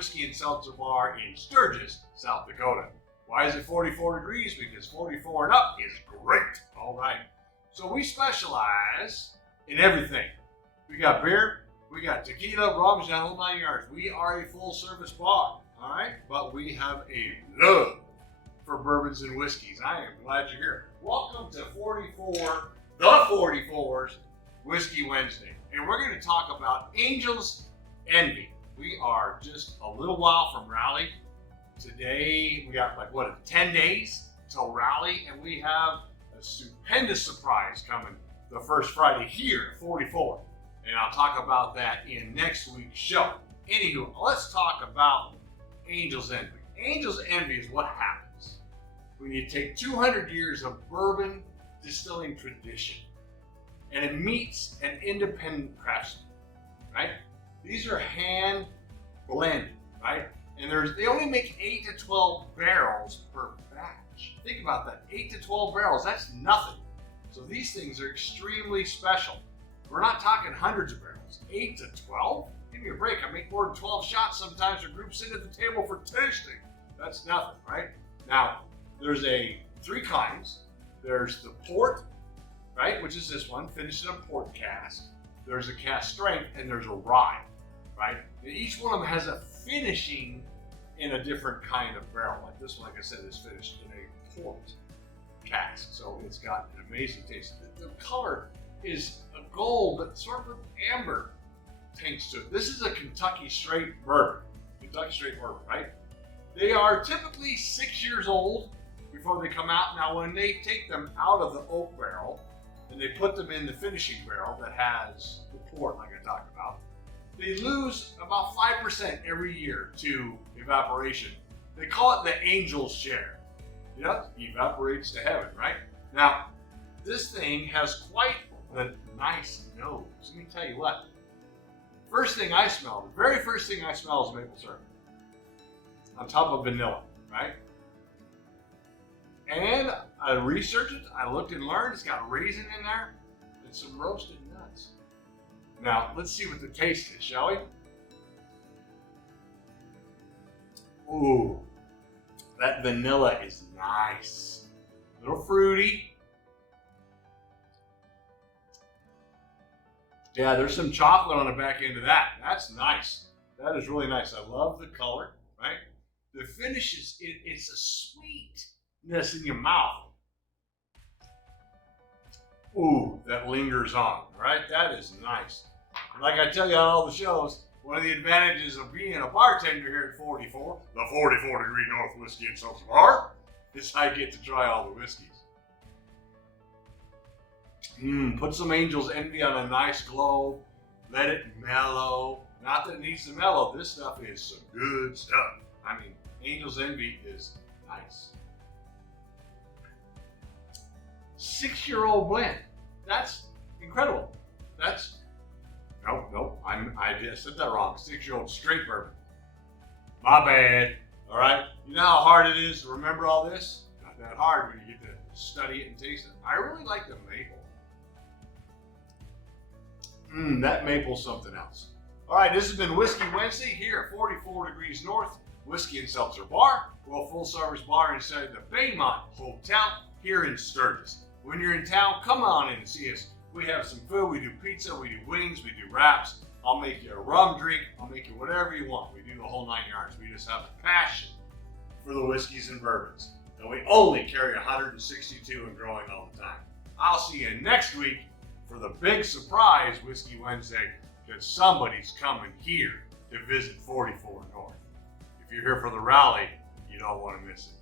Whiskey and Seltzer Bar in Sturgis, South Dakota. Why is it 44 degrees? Because 44 and up is great. All right. So we specialize in everything. We got beer, we got tequila, rum, the whole 9 yards. We are a full service bar. All right. But we have a love for bourbons and whiskeys. I am glad you're here. Welcome to 44, the 44's Whiskey Wednesday. And we're going to talk about Angel's Envy. We are just a little while from Rally. Today, we got 10 days till Rally, and we have a stupendous surprise coming the first Friday here at 44. And I'll talk about that in next week's show. Anywho, let's talk about Angel's Envy. Angel's Envy is what happens when you take 200 years of bourbon distilling tradition and it meets an independent craftsman, right? These are hand blended, right? And they only make 8 to 12 barrels per batch. Think about that, 8 to 12 barrels, that's nothing. So these things are extremely special. We're not talking hundreds of barrels, 8 to 12? Give me a break, I make more than 12 shots sometimes for groups sitting at the table for tasting. That's nothing, right? Now, there's three kinds. There's the port, right, which is this one, finished in a port cask. There's a cask strength, and there's a rye, right? And each one of them has a finishing in a different kind of barrel. Like this one, like I said, is finished in a port cask, so it's got an amazing taste. The color is a gold, but sort of an amber taste to it. This is a Kentucky straight bourbon. Kentucky straight bourbon, right? They are typically 6 years old before they come out. Now, when they take them out of the oak barrel and they put them in the finishing barrel that has the port, like I talked about, they lose about 5% every year to evaporation. They call it the angel's share. Yep, evaporates to heaven, right? Now, this thing has quite a nice nose. Let me tell you what. First thing I smell, the very first thing I smell is maple syrup on top of vanilla, right? And I researched it, I looked and learned, it's got raisin in there and some roasted nuts. Now, let's see what the taste is, shall we? Ooh, that vanilla is nice. A little fruity. Yeah, there's some chocolate on the back end of that. That's nice. That is really nice. I love the color, right? The finish is, it's a sweetness in your mouth. Ooh, that lingers on, right? That is nice. Like I tell you on all the shows, one of the advantages of being a bartender here at 44, the 44 Degree North Whiskey and Seltzer Bar, is I get to try all the whiskeys. Put some Angel's Envy on a nice globe, let it mellow. Not that it needs to mellow, this stuff is some good stuff. I mean, Angel's Envy is nice. 6-year-old blend. That's incredible. Nope, I just said that wrong. 6-year-old straight bourbon. My bad. All right. You know how hard it is to remember all this? Not that hard when you get to study it and taste it. I really like the maple. That maple's something else. All right, this has been Whiskey Wednesday here at 44 Degrees North Whiskey and Seltzer Bar. We're a full-service bar inside the Baymont Hotel here in Sturgis. When you're in town, come on in and see us. We have some food. We do pizza. We do wings. We do wraps. I'll make you a rum drink. I'll make you whatever you want. We do the whole 9 yards. We just have a passion for the whiskeys and bourbons. And we only carry 162 and growing all the time. I'll see you next week for the big surprise Whiskey Wednesday, because somebody's coming here to visit 44 North. If you're here for the rally, you don't want to miss it.